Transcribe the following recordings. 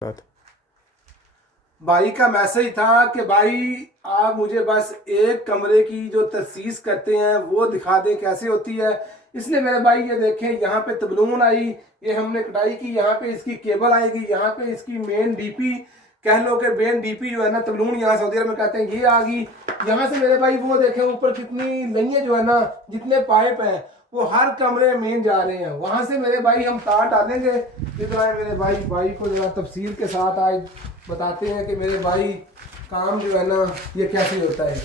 बात। भाई का मैसेज था कि भाई आप मुझे बस एक कमरे की जो तसीस करते हैं वो दिखा दें कैसे होती है। इसलिए मेरे भाई ये देखें, यहाँ पे तबलून आई, ये हमने कटाई की, यहाँ पे इसकी केबल आएगी, यहाँ पे इसकी मेन डीपी कह लो कि मेन डीपी जो है ना तबलून, यहाँ सऊदी अरब में कहते हैं, ये आ गई। यहाँ से मेरे भाई वो देखें ऊपर कितनी लइयां जो है ना, जितने पाइप हैं वो हर कमरे में जा रहे हैं। वहां से मेरे भाई हम तार डालेंगे। इधर आए मेरे भाई को जरा तफसील के साथ आज बताते हैं कि मेरे भाई काम जो है ना ये कैसे होता है।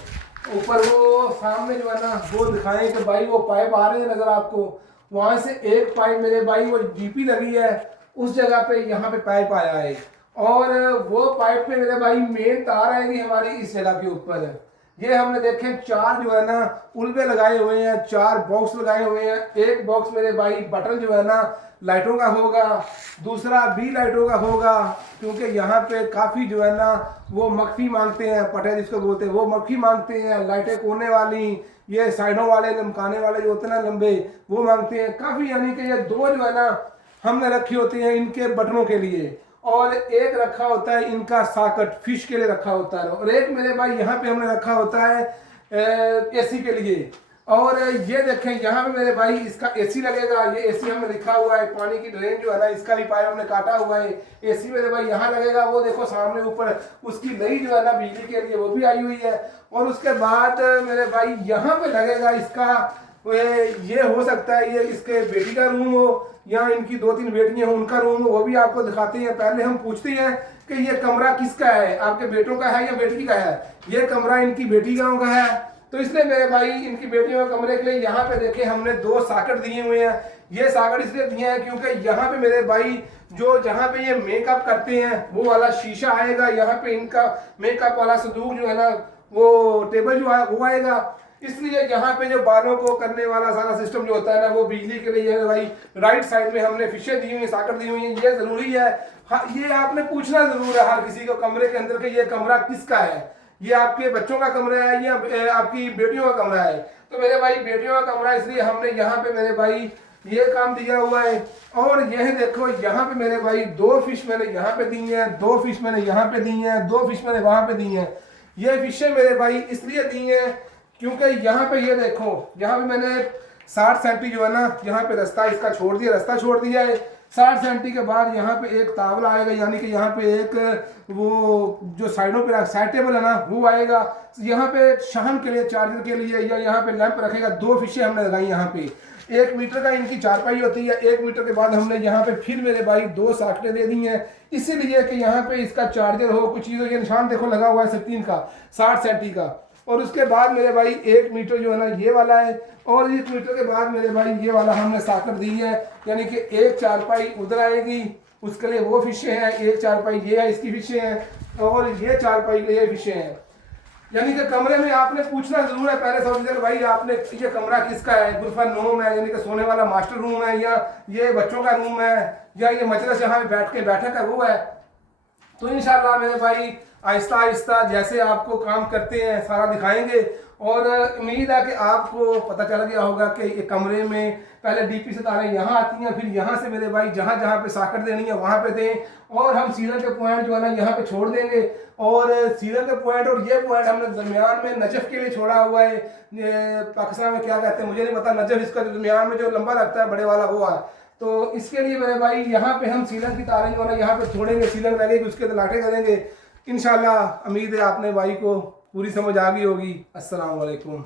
ऊपर वो सामने जो है ना वो दिखाएं कि भाई वो पाइप आ रहे हैं नजर आपको। वहां से एक पाइप मेरे भाई वो डीपी लगी है उस जगह पे, यहाँ पे पाइप आया है, और वो पाइप पे मेरे भाई मेन तार आएगी हमारी इस जगह के ऊपर। ये हमने देखे चार जो है ना उल्बे लगाए हुए हैं, चार बॉक्स लगाए हुए हैं। एक बॉक्स मेरे भाई बटन जो है ना लाइटों का होगा, दूसरा भी लाइटों का होगा, क्योंकि यहाँ पे काफ़ी जो है ना वो मक्खी मांगते हैं, पटे जिसको बोलते हैं वो मक्खी मांगते हैं। लाइटें कोने वाली, ये साइडों वाले लमकाने वाले जो होते हैं ना लंबे, वो मांगते हैं काफ़ी। यानी कि ये दो जो है ना हमने रखी होती हैं इनके बटनों के लिए, और एक रखा होता है इनका साकट फिश के लिए रखा होता है, और एक मेरे भाई यहाँ पे हमने रखा होता है एसी के लिए। और ये देखें यहाँ पे मेरे भाई इसका एसी लगेगा, ये एसी हमने लिखा हुआ है। पानी की ड्रेन जो है ना इसका भी पाइप हमने काटा हुआ है। एसी मेरे भाई यहाँ लगेगा, वो देखो सामने ऊपर उसकी नई जो है ना बिजली के लिए वो भी आई हुई है। और उसके बाद मेरे भाई यहाँ पे लगेगा इसका, ये हो सकता है ये इसके बेटी का रूम हो या इनकी दो तीन बेटियां हो उनका रूम हो, वो भी आपको दिखाते हैं। पहले हम पूछते हैं कि ये कमरा किसका है, आपके बेटों का है या बेटी का है। ये कमरा इनकी बेटी गाँव का है, तो इसलिए मेरे भाई इनकी बेटियों के कमरे के लिए यहाँ पे देखे हमने दो साकट दिए हुए हैं। ये साकट इसलिए दिए हैं क्योंकि यहाँ पे मेरे भाई जो जहाँ पे ये मेकअप करते हैं वो वाला शीशा आएगा, यहाँ पे इनका मेकअप वाला संदूक जो है ना वो टेबल जो है वो आएगा। इसलिए यहाँ पे जो बालों को करने वाला सारा सिस्टम जो होता है ना वो बिजली के लिए है भाई। राइट साइड में हमने फिशे दी हुई, साकट दी हुई है, ये जरूरी है। हाँ, ये आपने पूछना जरूर है हर किसी को कमरे के अंदर के ये कमरा किसका है, ये आपके बच्चों का कमरा है या आपकी बेटियों का कमरा है। तो मेरे भाई बेटियों का कमरा, इसलिए हमने यहाँ पे मेरे भाई ये काम दिया हुआ है। और यह देखो यहाँ पे मेरे भाई दो फिश मैंने यहाँ पे दी हैं, दो फिश मैंने यहाँ पे दी हैं, दो फिश मैंने वहां पे दी हैं। ये फिशे मेरे भाई इसलिए दी हैं क्योंकि यहाँ पे ये देखो, यहाँ पे मैंने 60 सेंटी जो है ना यहाँ पे रास्ता इसका छोड़ दिया, रास्ता छोड़ दिया है। 60 सेंटी के बाद यहाँ पे एक तावला आएगा, यानी कि यहाँ पे एक वो जो साइडों पे साइड टेबल है ना वो आएगा। यहाँ पे शाम के लिए चार्जर के लिए या यहाँ पे लैंप रखेगा। दो फिशे हमने लगाई यहाँ पे, 1 मीटर का इनकी चारपाई होती है। 1 मीटर के बाद हमने यहाँ पे फिर मेरे भाई दो साकटें दे दी हैं, इसीलिए कि यहाँ पे इसका चार्जर हो, कुछ चीज़ हो। ये निशान देखो लगा हुआ है 16 का, 60 सेंटी का। और उसके बाद मेरे भाई 1 मीटर जो है ना ये वाला है, और 1 मीटर के बाद मेरे भाई ये वाला हमने साकट दी है, यानी कि एक चारपाई उधर आएगी, उसके लिए वो फिशे हैं, एक चारपाई ये है इसकी फिशे हैं, और ये चारपाई के लिए फिशे हैं। यानी कि कमरे में आपने पूछना जरूर है पहले समझ भाई आपने ये कमरा किसका है। गुरफा नोम है, यानी कि सोने वाला मास्टर रूम है, या ये बच्चों का रूम है, या ये मजलिस यहाँ बैठ के बैठक है वो है। तो इंशाल्लाह मेरे भाई आहिस्ता आहिस्ता जैसे आपको काम करते हैं सारा दिखाएंगे। और उम्मीद है कि आपको पता चल गया होगा कि ये कमरे में पहले डीपी से तारें यहाँ आती हैं, फिर यहाँ से मेरे भाई जहाँ जहाँ पे साकट देनी है वहाँ पे दें, और हम सीजन के पॉइंट जो है ना यहाँ पे छोड़ देंगे। और सीजन के पॉइंट और ये पॉइंट हमने दरमियान में नजफ के लिए छोड़ा हुआ है। पाकिस्तान में क्या कहते हैं मुझे नहीं पता, नजफ इसका दरमियान में जो लंबा लगता है बड़े वाला वो है। तो इसके लिए मेरे भाई यहाँ पे हम सीलन की तारें जो है ना यहाँ पे छोड़ेंगे, सीलन लगेगी उसके अंदर लाटे करेंगे इंशाल्लाह। उम्मीद है आपने भाई को पूरी समझ आ गई होगी। अस्सलाम वालेकुम।